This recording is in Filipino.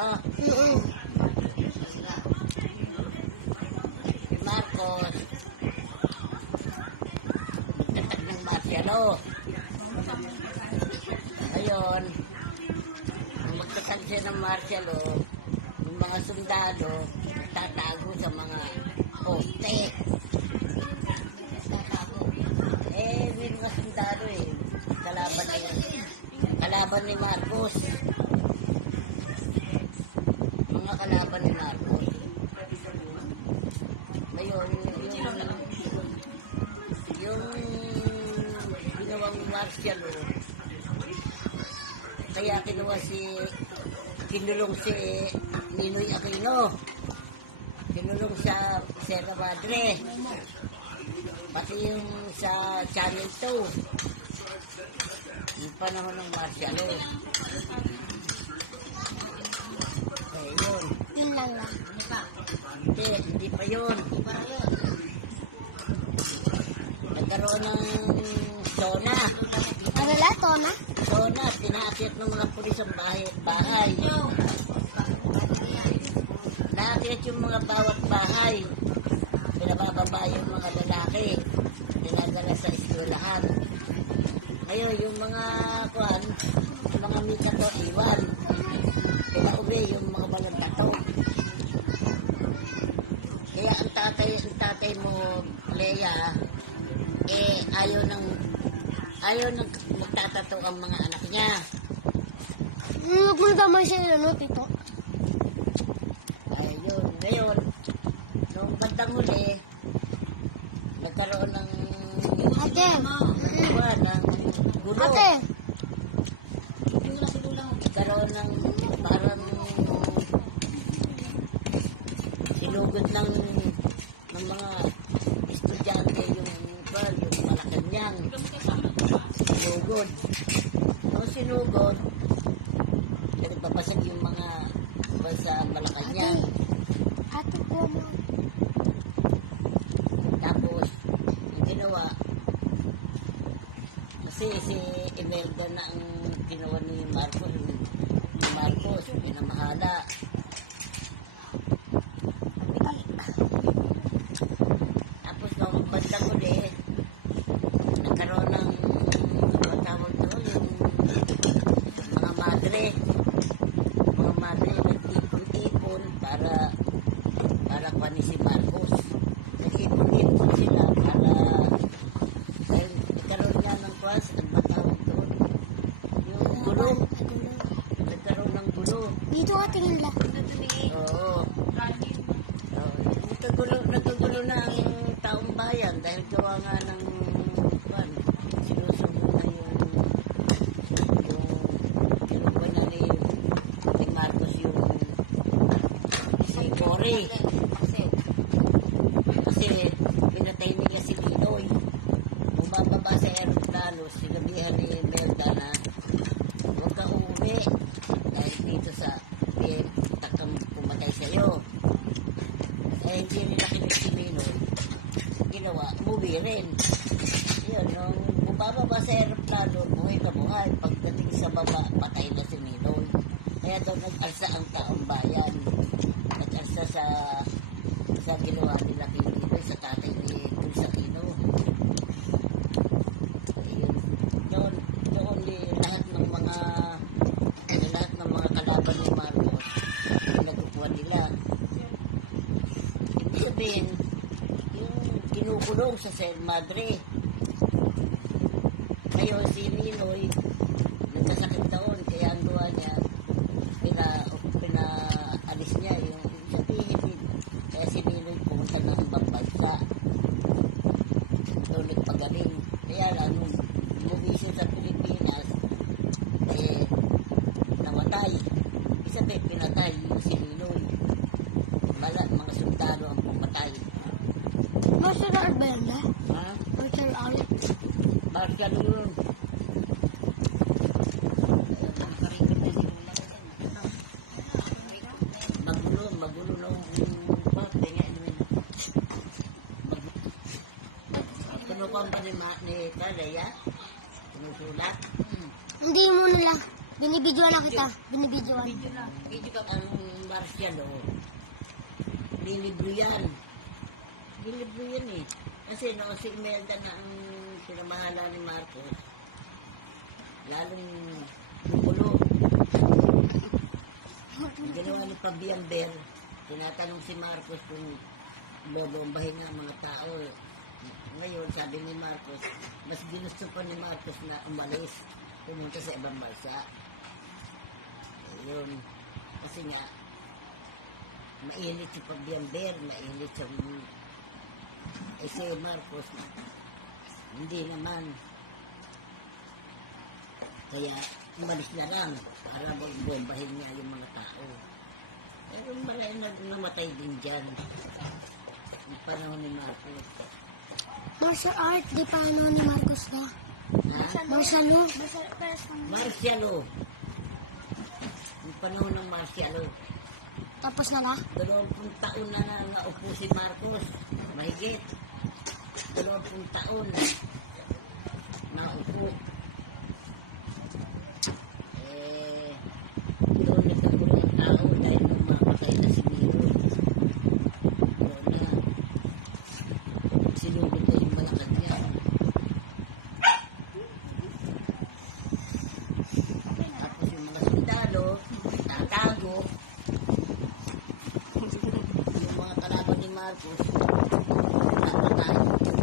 Marcialo. Si Marcos, magtatag ng Marcialo. Ngayon, nung magtatag siya ng Marcialo, yung mga sundalo, tatago sa mga poste. May mga sundalo kalaban ni Marcos. Mga kalaban ni Marcos. Ngayon, yung ginawang Marcialo, kaya kinulong si Ninoy Aquino. Kinulong sa Sierra Madre. Pati yung sa Channel 2. Yung panahon ng Marcialo. Eh, yun. Yun lang lang. Hindi pa yun. Nagkaroon ng zona. Ano lang, Tona? Zona, tinakit ng mga pulis ang bahay. Nakakit yung mga bawat bahay. Pinabababa yung mga lalaki. Dinadala sa eskwelahan. Ngayon, yung mga mika to, iwan. Pinauwi yung mga balantato. Kaya ang tatay mo, Leia, ayaw nang magtatato ang mga anak niya. Huwag mo naman siya tito. Ayun, ngayon, nung bandang huli, nagkaroon ng Ate! ng gulo. Ate! Nagkaroon ng parang sinugod ng mga estudyante yung Malacanang. Sinugod. Nung sinugod, nagbabasag yung mga sa Malacanang. Ate ko mo. Tapos, ang ginawa, kasi si Imelda na ang ginawa ni Marcos, pinamahala. Tapos, nung bandang uli, nagkaroon ng tawag doon, yung mga madre. Mga madre, nag-ipon-ipon para kuhanin si Marcos. Nag-ipon-ipon sila para dahil nagkaroon nga ng kwas, ang matawag doon. Yung gulo. Nagkaroon ng gulo. Dito ka tingin lang. Oo. Nagkagulo na ang taong bayan dahil gawa nga ng sinusunod na yung na ni Marcos yung si Cory. Kasi pinatay nila si Ninoy. Bumababa sa aeroplano, sinabihan ni Melda na huwag ka uuwi dahil dito sa takang pumatay sa'yo. Eh, hindi nila kinig si Ninoy. Ginawa, umuwi rin. Yun, nung bumababa sa aeroplano, buhay na buhay. Pagdating sa baba, patay na si Ninoy. Kaya doon nag-alsa ang taong bayan. Nag-alsa sa ginawa nila kay Ninoy, sa tatay ni Cruz Aquino. Ayun. Doon lahat ng mga kalaban ni Marcos, nagkukuha nila. Ibig sabihin, yung kinukulong sa Sierra Madre. Ngayon, si Ninoy, nagkasakit taon, kaya ang gawa niya, pinaalis niya yung sabihin. Kaya si Ninoy pumunta ng ibang bansa. Doon nagpagaling. Kaya lang, nung bumisyo sa Pilipinas, namatay. Isabi, pinatay yung si Ninoy. Mga sundalo ang pumatay. Martial art ba yan, ha? Ha? Martial art. Martial yun. Magulo nung kinukuha ba ni Kalea? Sinusulat? Hindi mo na lang. Binibidyoan na kita. Binibidyoan. Video ka ang Marcial, oh. Nilibro yan. Nilibro yan eh. Kasi no, si Imelda na ang pinamahala ni Marcos, lalong bumulo. Ang ginawa ni Pabiamber, tinatanong si Marcos kung bobombahin nga ang mga tao. Ngayon, sabi ni Marcos, mas ginusto pa ni Marcos na umalis, pumunta sa ibang bansa. Ayun. Kasi nga, mainit si Pabiamber, mainit sa si Marcos. Hindi naman. Kaya, umalis na lang para bombahin niya yung mga tao. Pero malay namatay din dyan. Yung panahon ni Marcos. Martial art, di pa ano ni Marcos na. Ha? Martial law. Marcialo. Yung panahon ng Marcialo. Tapos na ba? 20 taon na naupo si Marcos. Mahigit. 20 taon na naupo. Doon nagkagulo ang tao dahil mamatay na si Miro. Doon na sinugod na yung balakad niya. Tapos yung mga sundalo, tatago. Yung mga kalaban ni Marcos, napatay.